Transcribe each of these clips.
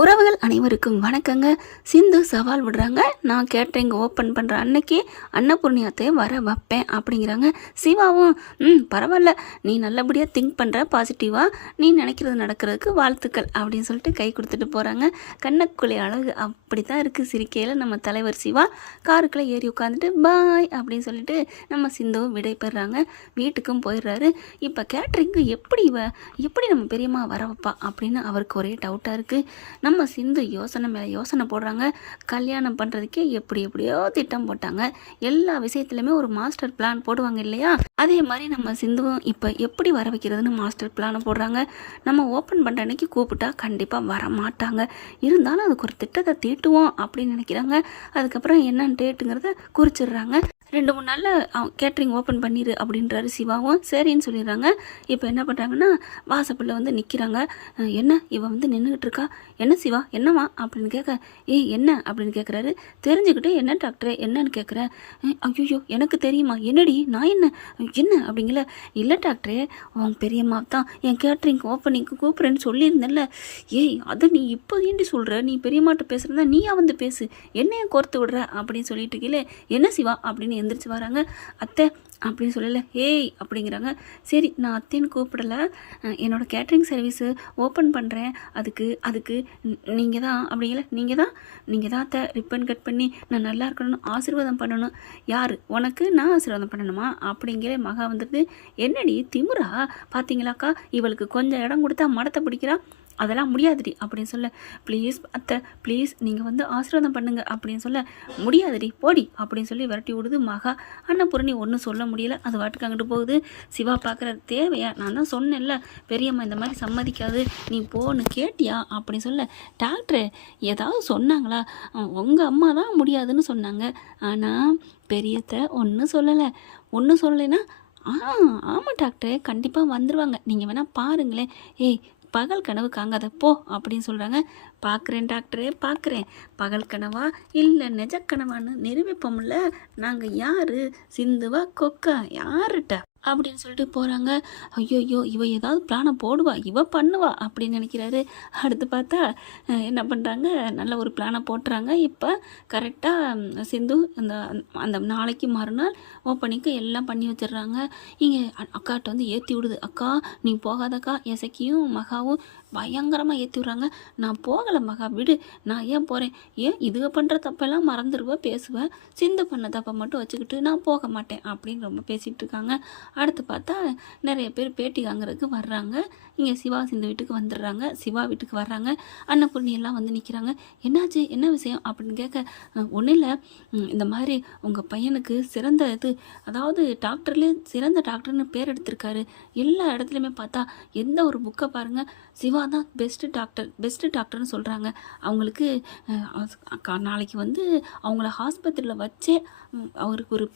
உறவுகள் அனைவருக்கும் வணக்கங்க. சிந்து சவால் விடுறாங்க. நான் கேட்டரிங் ஓப்பன் பண்ணுற அன்னைக்கு அன்னபூர்ணியாத்தை வர வைப்பேன் அப்படிங்கிறாங்க. சிவாவும் பரவாயில்ல, நீ நல்லபடியாக திங்க் பண்ணுற, பாசிட்டிவாக நீ நினைக்கிறது நடக்கிறதுக்கு வாழ்த்துக்கள் அப்படின்னு சொல்லிட்டு கை கொடுத்துட்டு போகிறாங்க. கண்ணக்குள்ளே அழகு அப்படி தான் இருக்குது சிரிக்கையில் நம்ம தலைவர் சிவா காருக்குள்ளே ஏறி உட்காந்துட்டு பாய் அப்படின்னு சொல்லிட்டு நம்ம சிந்துவும் விடை பெறுறாங்க. வீட்டுக்கும் போயிடுறாரு. இப்போ கேட்டரிங்கு எப்படி நம்ம பெரியம்மா வர வைப்பா அப்படின்னு அவருக்கு ஒரே டவுட்டாக இருக்குது. நம்ம சிந்து யோசனை மேலே யோசனை போடுறாங்க. கல்யாணம் பண்ணுறதுக்கே எப்படியோ திட்டம் போட்டாங்க. எல்லா விஷயத்துலையுமே ஒரு மாஸ்டர் பிளான் போடுவாங்க இல்லையா? அதே மாதிரி நம்ம சிந்துவும் இப்போ எப்படி வர வைக்கிறதுன்னு மாஸ்டர் பிளானை போடுறாங்க. நம்ம ஓப்பன் பண்ணுற அன்னைக்கு கூப்பிட்டா கண்டிப்பாக வர மாட்டாங்க. இருந்தாலும் அதுக்கு ஒரு திட்டத்தை தீட்டுவோம் அப்படின்னு நினைக்கிறாங்க. அதுக்கப்புறம் என்னன்னு டேட்டுங்கிறத குறிச்சிடுறாங்க. 2-3 நாளில் கேட்ரிங் ஓப்பன் பண்ணிடு அப்படின்றாரு சிவாவும். சரின்னு சொல்லிடுறாங்க. இப்போ என்ன பண்ணுறாங்கன்னா வாசப்பில் வந்து நிற்கிறாங்க. என்ன இவன் வந்து நின்றுக்கிட்டு இருக்கா? என்ன சிவா என்னவா அப்படின்னு கேட்க, என்ன அப்படின்னு கேட்குறாரு. தெரிஞ்சுக்கிட்டே என்ன டாக்டரே என்னன்னு கேட்குறேன். ஐயோ எனக்கு தெரியுமா? என்னடி நான் என்ன அப்படிங்கல. இல்லை டாக்டரே, உன் பெரியம்மா தான் என் கேட்ரிங் ஓப்பனிங்க்கு கூப்பிட்றேன்னு சொல்லியிருந்தேன்ல. அதை நீ இப்போ ஏண்டி சொல்கிற? நீ பெரியம்மாட்ட பேசுகிறதா நீயா வந்து பேசு, என்னையும் கோர்த்து விடுற அப்படின்னு சொல்லிட்டு இருக்கீங்களே. என்ன சிவா அப்படின்னு எந்திரிச்சு வராங்க. அத்தை அப்படின்னு சொல்லலை, அப்படிங்கிறாங்க. சரி நான் அத்தைன்னு கூப்பிடலை, என்னோடய கேட்ரிங் சர்வீஸு ஓப்பன் பண்ணுறேன். அதுக்கு நீங்கள் தான் அப்படிங்கல. நீங்கள் தான் அத்தை ரிப்பன் கட் பண்ணி நான் நல்லா இருக்கணும்னு ஆசீர்வாதம் பண்ணணும். யார் உனக்கு நான் ஆசீர்வாதம் பண்ணணுமா அப்படிங்கிற மகா வந்துட்டு. என்னடி திமுறா பார்த்தீங்களாக்கா, இவளுக்கு கொஞ்சம் இடம் கொடுத்தா மடத்தை பிடிக்கிறா. அதெல்லாம் முடியாதுடி அப்படின்னு சொல்ல. ப்ளீஸ் அத்தை ப்ளீஸ் நீங்கள் வந்து ஆசீர்வாதம் பண்ணுங்க அப்படின்னு சொல்ல. முடியாதுடி போடி அப்படின்னு சொல்லி விரட்டி விடுது மகா. அன்னபூரணி ஒன்றும் சொல்ல முடியல. அது வாட்டுக்கு அங்கிட்டு போகுது. சிவா பார்க்குற தேவையா? நான் தான் சொன்னேன்ல பெரியம்மா இந்த மாதிரி சம்மதிக்காது, நீ போன்னு கேட்டியா அப்படின்னு சொல்ல. டாக்டரு ஏதாவது சொன்னாங்களா? உங்கள் அம்மா தான் முடியாதுன்னு சொன்னாங்க. ஆனால் பெரியத்தை ஒன்றும் சொல்லலைன்னா ஆமாம் டாக்டர் கண்டிப்பாக வந்துடுவாங்க, நீங்கள் வேணால் பாருங்களேன். பகல் கனவு காங்காத போ அப்படின்னு சொல்கிறாங்க. பார்க்குறேன் டாக்டரே பார்க்குறேன், பகல் கனவா இல்லை நிஜ கனவான்னு நிரூபிப்போம்ல. நாங்கள் யார்? சிந்துவா கொக்கா யாருட்டா அப்படின்னு சொல்லிட்டு போகிறாங்க. ஐயோ இவ ஏதாவது பிளானை போடுவா, இவ பண்ணுவா அப்படின்னு நினைக்கிறாரு. அடுத்து பார்த்தா என்ன பண்ணுறாங்க, நல்ல ஒரு பிளானை போட்டுறாங்க. இப்போ கரெக்டாக சிந்து அந்த நாளைக்கு மறுநாள் ஓப்பனிங்க்கு எல்லாம் பண்ணி வச்சிடுறாங்க. இங்கே அக்காட்ட வந்து ஏற்றி விடுது. அக்கா நீ போகாதக்கா, எசக்கியும் மகாவும் பயங்கரமாக ஏற்றி விட்றாங்க. நான் போகலை மகா விடு, நான் ஏன் போகிறேன்? இதுக பண்ணுற தப்பெல்லாம் மறந்துடுவேன், பேசுவேன். சிந்து பண்ண தப்பை மட்டும் வச்சுக்கிட்டு நான் போக மாட்டேன் அப்படின்னு ரொம்ப பேசிகிட்டு இருக்காங்க. அடுத்து பார்த்தா நிறைய பேர் பேட்டி வாங்குறதுக்கு வர்றாங்க. இங்கே சிவா சிந்து வீட்டுக்கு வந்துடுறாங்க. சிவா வீட்டுக்கு வர்றாங்க. அன்னபூர்ணி எல்லாம் வந்து நிற்கிறாங்க. என்னாச்சு என்ன விஷயம் அப்படின்னு கேட்க, ஒன்றும் இல்லை, இந்த மாதிரி உங்கள் பையனுக்கு சிறந்த அதாவது டாக்டர்லேயே சிறந்த டாக்டர்னு பேர் எடுத்திருக்காரு. எல்லா இடத்துலையுமே பார்த்தா எந்த ஒரு புக்கை பாருங்கள் சிவா தான் பெஸ்ட்டு டாக்டர்னு சொல்கிறாங்க. அவங்களுக்கு நாளைக்கு வந்து அவங்கள ஹாஸ்பத்திரியில் வச்சே அவருக்கு ஒரு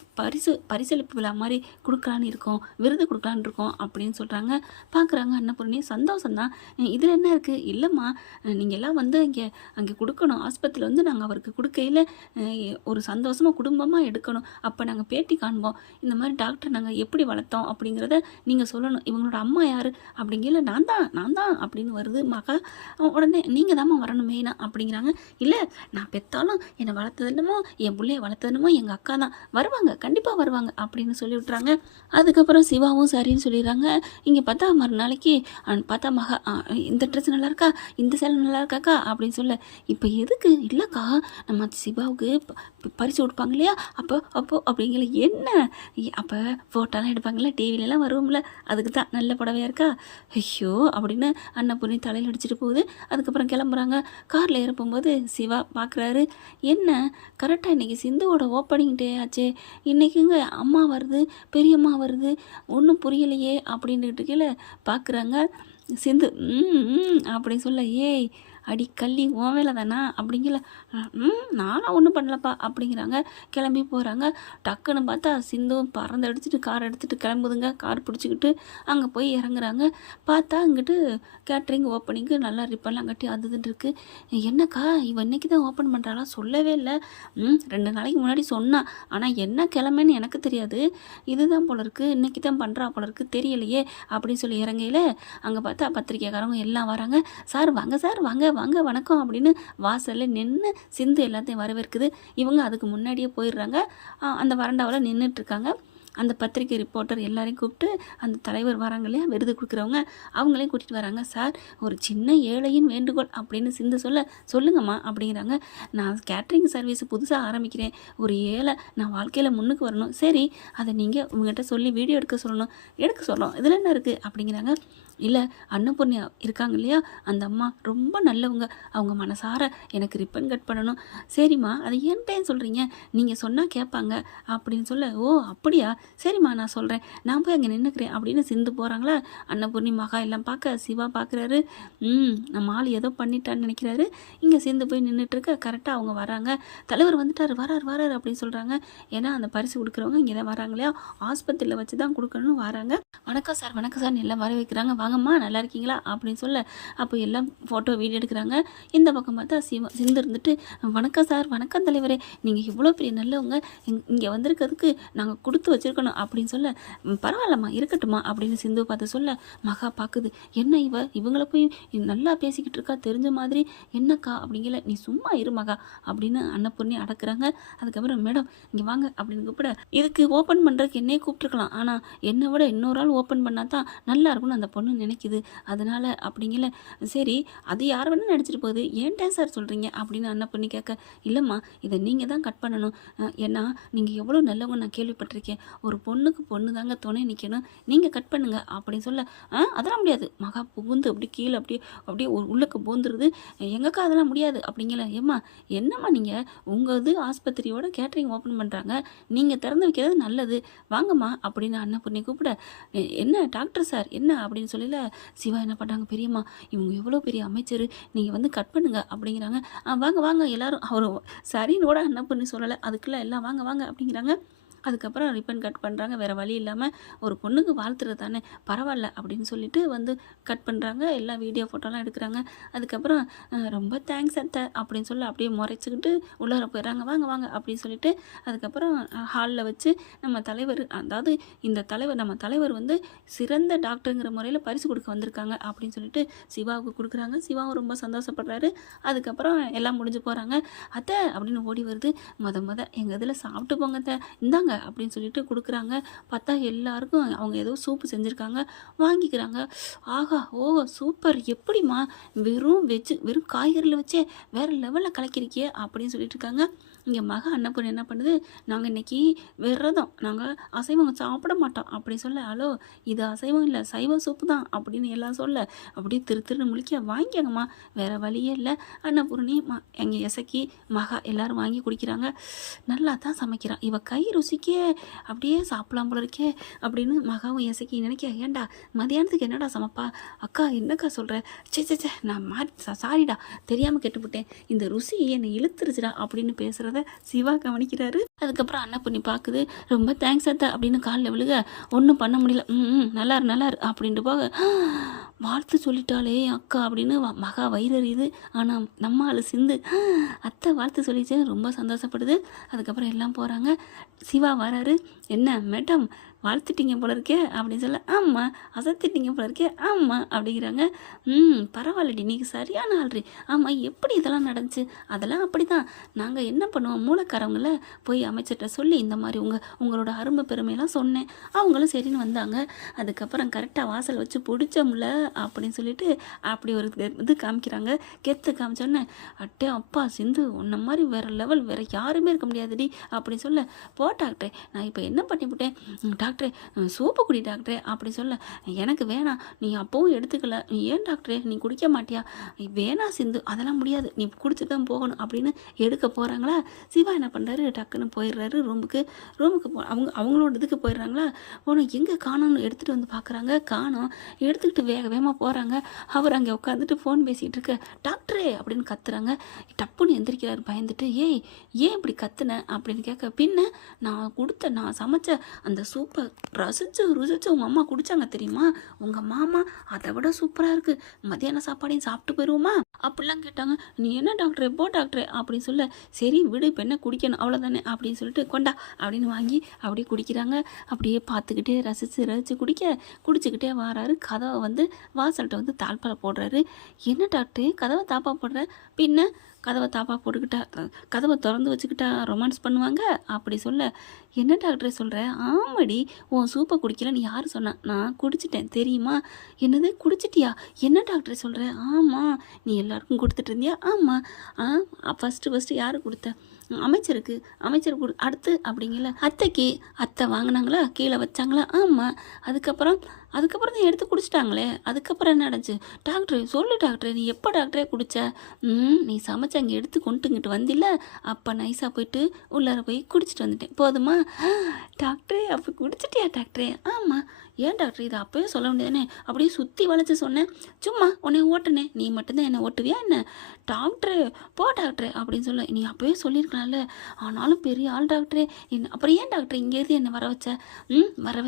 பரிசளிப்பு விழா மாதிரி கொடுக்கலான்னு இருக்கோம், விருது கொடுக்கலான்னு இருக்கோம் அப்படின்னு சொல்கிறாங்க. பார்க்குறாங்க அன்னபூர்ணி. சந்தோஷம்தான், இதில் என்ன இருக்குது? இல்லைம்மா நீங்கள் எல்லாம் வந்து அங்கே கொடுக்கணும், ஆஸ்பத்திரியில் வந்து நாங்கள் அவருக்கு கொடுக்கையில் ஒரு சந்தோஷமாக குடும்பமாக எடுக்கணும். அப்போ நாங்கள் பேட்டி காண்போம், இந்த மாதிரி டாக்டர் நாங்கள் எப்படி வளர்த்தோம் அப்படிங்கிறத நீங்கள் சொல்லணும். இவங்களோட அம்மா யார் அப்படிங்கிற நான் தான் அப்படின்னு வருது மகா. உடனே நீங்கள் தாம்மா வரணும் மெயினாக அப்படிங்கிறாங்க. இல்லை நான் பெற்றாலும் என்னை வளர்த்ததுனமோ என் பிள்ளைய வளர்த்ததுனமோ எங்கள் அக்கா தான், வருவாங்க கண்டிப்பாக வருவாங்க அப்படின்னு சொல்லி விட்றாங்க. அதுக்கப்புறம் சிவாவும் சரின்னு சொல்லிடுறாங்க. இங்கே பார்த்தா மறுநாளைக்கு பார்த்தா மகா இந்த ட்ரெஸ் நல்லா இருக்கா, இந்த சேலை நல்லா இருக்காக்கா அப்படின்னு சொல்ல. இப்போ எதுக்கு? இல்லைக்கா நம்ம சிவாவுக்கு பரிசு கொடுப்பாங்க இல்லையா, அப்போ அப்படிங்கிற என்ன அப்போ ஃபோட்டோலாம் எடுப்பாங்களே டிவிலெலாம் வருவோம்ல, அதுக்கு தான் நல்ல புடவையாக இருக்கா. ஐயோ அப்படின்னு அன்னபூர்ணி தலையில் அடிச்சுட்டு போகுது. அதுக்கப்புறம் கிளம்புறாங்க. காரில் ஏறப்போகும்போது சிவா பார்க்குறாரு. என்ன கரெக்டாக இன்றைக்கி சிந்துவோட ஓப்பனிங் டே ஆச்சே, இன்றைக்குங்க அம்மா வருது பெரியம்மா வருது, ஒன்றும் புரியலையே அப்படின்ட்டு கீழே பார்க்குறாங்க. சிந்து அப்படின்னு சொல்ல. அடி கள்ளி உன் வேலை தானா அப்படிங்கல. நானும் ஒன்றும் பண்ணலப்பா அப்படிங்கிறாங்க. கிளம்பி போகிறாங்க. டக்குன்னு பார்த்தா சிந்துவும் பறந்து அடிச்சுட்டு கார் எடுத்துகிட்டு கிளம்புதுங்க. கார் பிடிச்சிக்கிட்டு அங்கே போய் இறங்குறாங்க. பார்த்தா இங்கிட்டு கேட்ரிங் ஓப்பனிங்கு நல்லா ரிப்பன்லாம் கட்டி அதுன்னு இருக்குது. என்னக்கா இவன் இன்றைக்கி தான் ஓப்பன் பண்ணுறாளா? சொல்லவே இல்லை. 2 நாளைக்கு முன்னாடி சொன்னான், ஆனால் என்ன கிளம்புன்னு எனக்கு தெரியாது, இதுதான் போல இருக்குது, இன்றைக்கி தான் பண்ணுறா போல இருக்குது, தெரியலையே அப்படின்னு சொல்லி இறங்கையில் அங்கே பார்த்தா பத்திரிக்கைக்காரங்க எல்லாம் வராங்க. சார் வாங்க சார் வாங்க வாங்க வணக்கம் அப்படின்னு வாசலில் நின்று சிந்து எல்லாத்தையும் வரவேற்குது. இவங்க அதுக்கு முன்னாடியே போயிடுறாங்க. அந்த வராண்டாவில் நின்றுட்டுருக்காங்க. அந்த பத்திரிக்கை ரிப்போர்ட்டர் எல்லாரையும் கூப்பிட்டு அந்த தலைவர் வராங்க இல்லையா, விருது கொடுக்குறவங்க, அவங்களையும் கூட்டிகிட்டு வராங்க. சார், ஒரு சின்ன ஏழையின் வேண்டுகோள் அப்படின்னு சிந்து சொல்லுங்கம்மா அப்படிங்கிறாங்க. நான் கேட்ரிங் சர்வீஸ் புதுசாக ஆரம்பிக்கிறேன். ஒரு ஏழை, நான் வாழ்க்கையில் முன்னுக்கு வரணும். சரி, அதை நீங்கள் உங்கள்கிட்ட சொல்லி வீடியோ எடுக்க சொல்கிறோம், இதில் என்ன இருக்குது அப்படிங்கிறாங்க. இல்லை, அன்னபூர்ணியா இருக்காங்க இல்லையா, அந்த அம்மா ரொம்ப நல்லவங்க. அவங்க மனசார எனக்கு ரிப்பன் கட் பண்ணணும். சரிம்மா, அதை ஏன்ட்டேன் சொல்கிறீங்க, நீங்கள் சொன்னால் கேட்பாங்க அப்படின்னு சொல்ல. ஓ அப்படியா, சரிம்மா நான் சொல்கிறேன், நான் போய் அங்கே நின்றுக்கிறேன் அப்படின்னு சிந்து போகிறாங்களா. அன்னபூர்ணி மகா எல்லாம் பார்க்க சிவா பார்க்குறாரு. நம்ம ஆள் ஏதோ பண்ணிட்டான்னு நினைக்கிறாரு. இங்கே சிந்து போய் நின்றுட்டுருக்க கரெக்டாக அவங்க வராங்க. தலைவர் வந்துட்டார், வராரு அப்படின்னு சொல்கிறாங்க. ஏன்னா அந்த பரிசு கொடுக்குறவங்க இங்கே தான் வராங்க இல்லையா, ஆஸ்பத்திரியில் வச்சு தான் கொடுக்கணும்னு வராங்க. வணக்கம் சார் எல்லாம் வர வைக்கிறாங்க. வாங்கம்மா, நல்லா இருக்கீங்களா அப்படின்னு சொல்ல. அப்போ எல்லாம் ஃபோட்டோ வீடியோ எடுக்கிறாங்க. இந்த பக்கம் பார்த்தா சிந்து இருந்துட்டு, வணக்கம் சார், வணக்கம் தலைவரே, நீங்கள் இவ்வளோ பெரிய நல்லவங்க, இங்கே வந்திருக்கிறதுக்கு நாங்கள் கொடுத்து வச்சுருக்கணும் அப்படின்னு சொல்ல. பரவாயில்லம்மா, இருக்கட்டுமா அப்படின்னு சிந்து பார்த்து சொல்ல. மகா பார்க்குது, என்ன இவங்கள போய் நல்லா பேசிக்கிட்டு இருக்கா தெரிஞ்ச மாதிரி, என்னக்கா அப்படிங்கல. நீ சும்மா இரு மகா அப்படின்னு அன்னபூர்ணி அடக்குறாங்க. அதுக்கப்புறம் மேடம் இங்கே வாங்க அப்படின்னு கூப்பிட, இதுக்கு ஓப்பன் பண்ணுறதுக்கு என்னையே கூப்பிட்டுருக்கலாம், ஆனால் என்னை விட இன்னொரு ஆள் ஓப்பன் பண்ணால் தான் நல்லா இருக்கும்னு அந்த பொண்ணு நினைக்குது, அதனால் அப்படிங்கல. சரி, அது யார் வேணால் நினச்சிட்டு போகுது, ஏன்டா சார் சொல்கிறீங்க அப்படின்னு அன்னபூர்ணி கேட்க. இல்லைம்மா, இதை நீங்கள் தான் கட் பண்ணணும். ஏன்னா நீங்கள் எவ்வளோ நல்லவங்க நான் கேள்விப்பட்டிருக்கேன். ஒரு பொண்ணுக்கு பொண்ணு தாங்க துணை நிற்கணும், நீங்கள் கட் பண்ணுங்க அப்படின்னு சொல்ல. அதெல்லாம் முடியாது. மகா புகுந்து அப்படி கீழே அப்படியே உள்ளுக்கு பூந்துருது. எங்கக்கா அதெல்லாம் முடியாது அப்படிங்கல. ஏம்மா என்னம்மா, நீங்கள் உங்கள் இது ஆஸ்பத்திரியோட கேட்ரிங் ஓப்பன் பண்ணுறாங்க, நீங்கள் திறந்து வைக்கிறது நல்லது, வாங்கம்மா அப்படின்னு அன்னபூர்ணி கூப்பிட. என்ன டாக்டர் சார் என்ன அப்படின்னு சொல்லல. சிவா என்ன பண்ணுறாங்க, பெரியம்மா இவங்க எவ்வளோ பெரிய அமைச்சர், நீங்கள் வந்து கட் பண்ணுங்க அப்படிங்கிறாங்க. வாங்க எல்லாரும். அவர் சரின்னு கூட அன்னபூர்ணி சொல்லலை. அதுக்குள்ளே எல்லாம் வாங்க அப்படிங்கிறாங்க. அதுக்கப்புறம் ரிப்பன் கட் பண்ணுறாங்க. வேறு வழி இல்லாமல் ஒரு பொண்ணுக்கு வாழ்த்துறது தானே, பரவாயில்ல அப்படின்னு சொல்லிட்டு வந்து கட் பண்ணுறாங்க. எல்லாம் வீடியோ ஃபோட்டோலாம் எடுக்கிறாங்க. அதுக்கப்புறம் ரொம்ப தேங்க்ஸ் அத்தை அப்படின்னு சொல்லி அப்படியே முறைச்சிக்கிட்டு உள்ளார போயிடுறாங்க. வாங்க அப்படின்னு சொல்லிட்டு அதுக்கப்புறம் ஹாலில் வச்சு நம்ம தலைவர், அதாவது நம்ம தலைவர் வந்து சிறந்த டாக்டருங்கிற முறையில் பரிசு கொடுக்க வந்திருக்காங்க அப்படின்னு சொல்லிட்டு சிவாவுக்கு கொடுக்குறாங்க. சிவாவும் ரொம்ப சந்தோஷப்படுறாரு. அதுக்கப்புறம் எல்லாம் முடிஞ்சு போகிறாங்க. அத்தை அப்படின்னு ஓடி வருது. எங்கள் இதில் சாப்பிட்டு போங்க அத்தை, இந்தாங்க அப்படின்னு சொல்லிட்டு கொடுக்குறாங்க. பார்த்தா எல்லாருக்கும் அவங்க ஏதோ சூப்பு செஞ்சுருக்காங்க, வாங்கிக்கிறாங்க. ஆஹா, ஓ சூப்பர், எப்படிம்மா வெறும் காய்கறியில் வச்சே வேறு லெவலில் கலக்கிருக்கியே அப்படின்னு சொல்லிட்டு இருக்காங்க. இங்கே அன்னபூர்ணி என்ன பண்ணுது, நாங்கள் இன்றைக்கி விரதம், நாங்கள் அசைவம் சாப்பிட மாட்டோம் அப்படி சொல்ல. ஹலோ, இது அசைவம் இல்லை, சைவ சூப்பு தான் அப்படின்னு எல்லாம் சொல்ல. அப்படியே திருன்னு முழிக்க, வாங்கிக்கங்கம்மா, வேறு வழியே இல்லை. அன்னபூர்ணி எங்கள் இசக்கி எல்லோரும் வாங்கி குடிக்கிறாங்க. நல்லா தான் சமைக்கிறான், இவ கை ருசிக்கே அப்படியே சாப்பிடலாம் போல இருக்கே அப்படின்னு மகாவும் இசக்கி நினைக்க. ஏண்டா மதியானத்துக்கு என்னடா சமைப்பா, அக்கா என்னக்கா சொல்கிற, சே நான் சாரிடா தெரியாமல் கெட்டுவிட்டேன், இந்த ருசி என்னை இழுத்துருச்சுடா அப்படின்னு பேசுகிறத சிவா கவனிக்கிறாரு. அதுக்கப்புறம் அன்னபூர்ணி பார்க்குது. ரொம்ப தேங்க்ஸ் அத்தை அப்படின்னு காலில் விழுக. ஒன்றும் பண்ண முடியல, நல்லாரு அப்படின்ட்டு போக, வாழ்த்து சொல்லிட்டாலே அக்கா அப்படின்னு மகா வயிறறியுது. ஆனால் நம்ம ஆள் சிந்து அத்தை வாழ்த்து சொல்லிச்சுன்னு ரொம்ப சந்தோஷப்படுது. அதுக்கப்புறம் எல்லாம் போகிறாங்க. சிவா வராரு. என்ன மேடம் வாழ்த்துட்டீங்க போல இருக்கே அப்படின்னு சொல்ல. ஆமாம், அசத்திட்டீங்க போல இருக்கே, ஆமாம் அப்படிங்கிறாங்க. பரவாயில்லடி, நீங்கள் சரியான ஆள்றி. ஆமாம், எப்படி இதெல்லாம் நடந்துச்சு, அதெல்லாம் அப்படி தான், நாங்கள் என்ன பண்ணுவோம், மூலக்காரவங்கள போய் அமைச்சர்கிட்ட சொல்லி இந்த மாதிரி உங்களோட அருமை பெருமையெல்லாம் சொன்னேன், அவங்களும் சரின்னு வந்தாங்க. அதுக்கப்புறம் கரெக்டாக வாசல் வச்சு பிடிச்சோம்ல அப்படின்னு சொல்லிட்டு அப்படி ஒரு இது காமிக்கிறாங்க. கெத்து காமிச்சோன்னே, அட்டே அப்பா சிந்து உன்ன மாதிரி வேறு லெவல் வேறு யாருமே இருக்க முடியாதுடி அப்படின்னு சொல்ல. போ டாக்டரே, நான் இப்போ என்ன பண்ணிவிட்டேன், டாக்டரே சூப்பு குடி டாக்டரே அப்படி சொல்ல. எனக்கு வேணாம், நீ அப்பவும் எடுத்துக்கல, நீ ஏன் டாக்டரே நீ குடிக்க மாட்டியா, வேணாம் சிந்து அதெல்லாம் முடியாது, நீ குடிச்சு தான் போகணும் அப்படின்னு எடுக்க போகிறாங்களா. சிவா என்ன பண்ணுறாரு, டக்குன்னு போயிடுறாரு ரூமுக்கு அவங்களோட இதுக்கு போயிடுறாங்களா. போனோம், எங்கே காணோன்னு எடுத்துகிட்டு வந்து பார்க்குறாங்க. காணோம், எடுத்துக்கிட்டு வேகமாக போகிறாங்க. அவர் அங்கே உட்காந்துட்டு ஃபோன் பேசிகிட்டு இருக்க. டாக்டரே அப்படின்னு கத்துறாங்க. டப்புன்னு எந்திரிக்கிறாரு பயந்துட்டு. ஏன் இப்படி கத்துன அப்படின்னு கேட்க. பின்ன நான் சமைச்ச அந்த சூப்பை சூப்பை ரசித்து ருசித்து உங்கள் அம்மா குடித்தாங்க தெரியுமா, உங்கள் மாமா அதை விட சூப்பராக இருக்குது, மத்தியான சாப்பாடையும் சாப்பிட்டு போயிடுவோமா அப்படிலாம் கேட்டாங்க. நீ என்ன டாக்டரே போ டாக்டரே அப்படின்னு சொல்ல, சரி விடு இப்போ என்ன குடிக்கணும் அவ்வளோதானே அப்படின்னு சொல்லிட்டு கொண்டா அப்படின்னு வாங்கி அப்படியே குடிக்கிறாங்க. அப்படியே பார்த்துக்கிட்டே ரசித்து குடிச்சிக்கிட்டே வராரு. கதவை வந்து வாசல்கிட்ட வந்து தாழ்பால போடுறாரு. என்ன டாக்டரே கதவை தாப்பா போடுற, பின்ன கதவை தாப்பா போட்டுக்கிட்டா கதவை திறந்து வச்சுக்கிட்டா ரொமான்ஸ் பண்ணுவாங்க அப்படி சொல்ல, என்ன டாக்டரே சொல்கிற, ஆமாடி உன் சூப்பை குடிக்கல நீ யார் சொன்னா, நான் குடிச்சிட்டேன் தெரியுமா. என்னது குடிச்சிட்டியா, என்ன டாக்டரே சொல்கிற, ஆமாம் நீ எல்லாருக்கும் கொடுத்துட்டு இருந்தியா, ஆமாம் ஃபஸ்ட்டு யார் கொடுத்த, அமைச்சருக்கு அடுத்து அப்படிங்கல, அத்தைக்கு அத்தை வாங்கினாங்களா கீழே வச்சாங்களா, ஆமாம் அதுக்கப்புறம் தான் எடுத்து குடிச்சிட்டாங்களே, அதுக்கப்புறம் என்ன நடந்துச்சு டாக்டர் சொல்லு டாக்டர், நீ எப்போ டாக்டரே குடிச்ச, நீ சமைச்சு அங்கே எடுத்து கொண்டுங்கிட்டு வந்தில்ல, அப்போ நைஸாக போயிட்டு உள்ளார போய் குடிச்சிட்டு வந்துட்டேன் போதுமா. டாக்டரே அப்போ குடிச்சிட்டியா டாக்டரே, ஆமாம் ஏன் டாக்டர் இதை அப்போயே சொல்ல முடியாதுனே, அப்படியே சுற்றி வளைச்சி சொன்னேன், சும்மா உன்னை ஓட்டுனே, நீ மட்டும்தான் என்னை ஓட்டுவியா என்ன, டாக்டரு போ டாக்டரே அப்படின்னு சொல்ல, நீ அப்போயே சொல்லியிருக்கலாம்ல, ஆனாலும் பெரிய ஆள் டாக்டரே என்ன, அப்புறம் ஏன் டாக்டர் இங்கேருந்து என்னை வர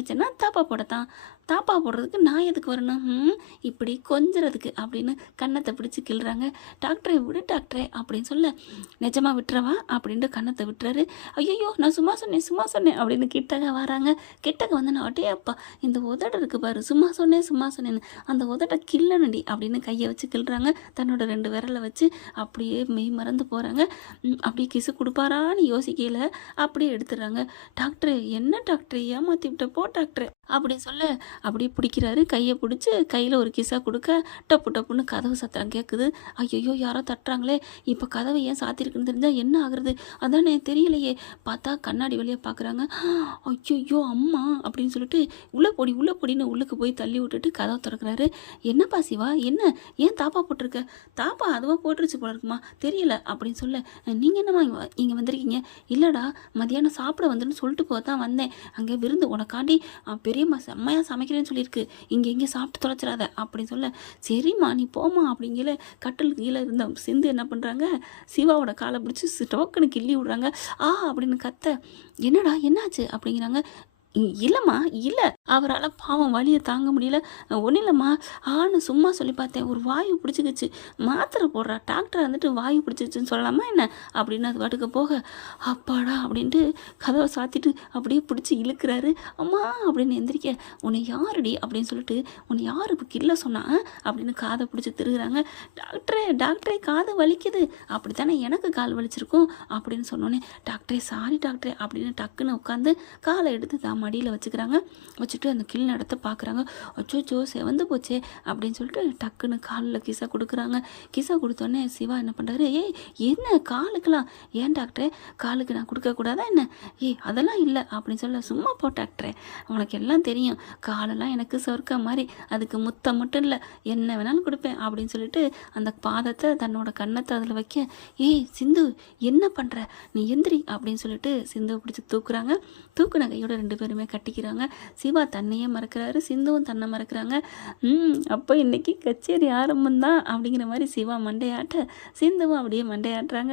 வச்சேன்னா தாப்பா போடுறதுக்கு நான் எதுக்கு வரணும், இப்படி கொஞ்சறதுக்கு அப்படின்னு கன்னத்தை பிடிச்சி கிள்றாங்க. டாக்டரை விடு டாக்டரே அப்படின்னு சொல்ல, நிஜமா விட்டுறவா அப்படின்ட்டு கன்னத்தை விட்டுறாரு. ஐயோ நான் சும்மா சொன்னேன் அப்படின்னு கிட்டக்க வராங்க. கிட்டக்க வந்து நான் அப்பா இந்த உதட இருக்கு பாரு, சும்மா சொன்னேன்னு அந்த உதட்ட கிள்ளனடி அப்படின்னு கையை வச்சு கிள்றாங்க. தன்னோட 2 விரலை வச்சு அப்படியே மெய் மறந்து போகிறாங்க. அப்படியே கிசு கொடுப்பாரான்னு யோசிக்கல, அப்படியே எடுத்துடுறாங்க. டாக்டர் என்ன டாக்டர் ஏமாற்றி விட்ட போ டாக்டர் அப்படின்னு சொல்ல, அப்படியே பிடிக்கிறாரு. கையை பிடிச்சி கையில் ஒரு கிசா கொடுக்க டப்புன்னு கதவு சத்தம் கேட்குது. ஐயோ யாரோ தட்டுறாங்களே, இப்போ கதவை ஏன் சாத்திருக்குன்னு தெரிஞ்சால் என்ன ஆகுறது, அதானே தெரியலையே. பார்த்தா கண்ணாடி வழியாக பார்க்குறாங்க. ஐயோ அம்மா அப்படின்னு சொல்லிட்டு உள்ளே பொடின்னு உள்ளுக்கு போய் தள்ளி விட்டுட்டு கதவை திறக்கிறாரு. என்னப்பா சிவா என்ன, ஏன் தாப்பா போட்டிருக்க, தாப்பா அதுவாக போட்டுருச்சு போல இருக்குமா தெரியல அப்படின்னு சொல்ல, நீங்கள் என்னம்மா இங்கே வந்திருக்கீங்க, இல்லைடா மதியானம் சாப்பிட வந்துன்னு சொல்லிட்டு போக தான் வந்தேன், அங்கே விருந்து உனக்காண்டி பெரியம்மா செம்மையாக சமைக்கிறேன்னு சொல்லியிருக்கு, இங்கே சாப்பிட்டு தொலைச்சிடாத அப்படின்னு சொல்ல, சரிம்மா நீ போமா அப்படிங்கிற கட்டலுக்கு கீழே இருந்த சிந்து என்ன பண்ணுறாங்க, சிவாவோட காலை பிடிச்சி டோக்கனு கிள்ளி விடுறாங்க. அப்படின்னு கத்த, என்னடா என்னாச்சு அப்படிங்கிறாங்க. இல்லைம்மா இல்லை, அவரால் பாவம் வலியை தாங்க முடியல, ஒன்றும் இல்லைம்மா சும்மா சொல்லி பார்த்தேன், ஒரு வாயு பிடிச்சிக்கிச்சு, மாத்திரை போடுறா, டாக்டர் வந்துட்டு வாயு பிடிச்சிச்சுன்னு சொல்லலாமா என்ன அப்படின்னு அது பாட்டுக்கு போக, அப்பாடா அப்படின்ட்டு கதவை சாத்திட்டு அப்படியே பிடிச்சி இழுக்கிறாரு. அம்மா அப்படின்னு எந்திரிக்க, உன்னை யாருடி அப்படின்னு சொல்லிட்டு, உன்னை யார் இப்போ கில்ல சொன்னா அப்படின்னு காதை பிடிச்சி திருகுறாங்க. டாக்டரே காது வலிக்குது, அப்படி தானே எனக்கு கால் வலிச்சிருக்கும் அப்படின்னு சொன்னோன்னே, டாக்டரே சாரி டாக்டரே அப்படின்னு டக்குன்னு உட்காந்து காலை எடுத்து மடியில் வச்சுக்கிறாங்க. வச்சுட்டு அந்த கில் நடத்த பார்க்குறாங்க. அச்சோ செவந்து போச்சே அப்படின்னு சொல்லிட்டு டக்குன்னு காலில் கிசா கொடுக்குறாங்க. கிசா கொடுத்தோடனே சிவா என்ன பண்ணுறாரு, என்ன காலுக்கெல்லாம், ஏன் டாக்டரே காலுக்கு நான் கொடுக்கக்கூடாதா என்ன, அதெல்லாம் இல்லை அப்படின்னு சொல்ல, சும்மா போ டாக்டரே உனக்கு எல்லாம் தெரியும், காலெல்லாம் எனக்கு சொர்க்க மாதிரி, அதுக்கு முத்தம் மட்டும் இல்லை என்ன வேணாலும் கொடுப்பேன் அப்படின்னு சொல்லிட்டு அந்த பாதத்தை தன்னோட கன்னத்தை அதில் வைக்க, சிந்து என்ன பண்ணுற நீ எந்திரி அப்படின்னு சொல்லிட்டு சிந்துவை பிடிச்சி தூக்குறாங்க. தூக்குன கையோட 2 பேருமே கட்டிக்கிறாங்க. சிவா தன்னையே மறக்கிறாரு, சிந்துவும் தன்னை மறக்கிறாங்க. அப்போ இன்னைக்கு கச்சேரி ஆரம்பம்தான் அப்படிங்கிற மாதிரி சிவா மண்டையாட்ட சிந்துவும் அப்படியே மண்டையாட்டுறாங்க.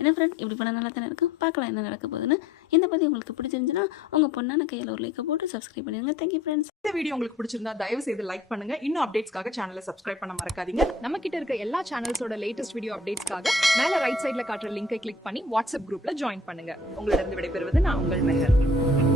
என்ன ஃப்ரெண்ட் இப்படி பண்ண நல்லா தானே இருக்கும், பார்க்கலாம் என்ன நடக்க போகுதுன்னு. இந்த பற்றி உங்களுக்கு பிடிச்சிருந்துச்சுன்னா உங்கள் பொண்ணான கையில் ஒரு லைக்கை போட்டு சப்ஸ்கிரைப் பண்ணிடுங்க. Thank you friends. இந்த வீடியோ உங்களுக்கு பிடிச்சிருந்தா தயவு செய்து லைக் பண்ணுங்க. இன்னும் அப்டேட்ஸ்க்காக சேனலை சப்ஸ்கிரைப் பண்ண மறக்காதீங்க. நம்ம கிட்ட இருக்க எல்லா சேனல்ஸோட லேட்டஸ்ட் வீடியோ அப்டேட்ஸ்க்காக மேல ரைட் சைட்ல காட்டுற லிங்கை கிளிக் பண்ணி வாட்ஸ்அப் குரூப்ல ஜாயின் பண்ணுங்க. உங்களிடம் விடைபெறுவது நான் உங்கள் மெஹர்.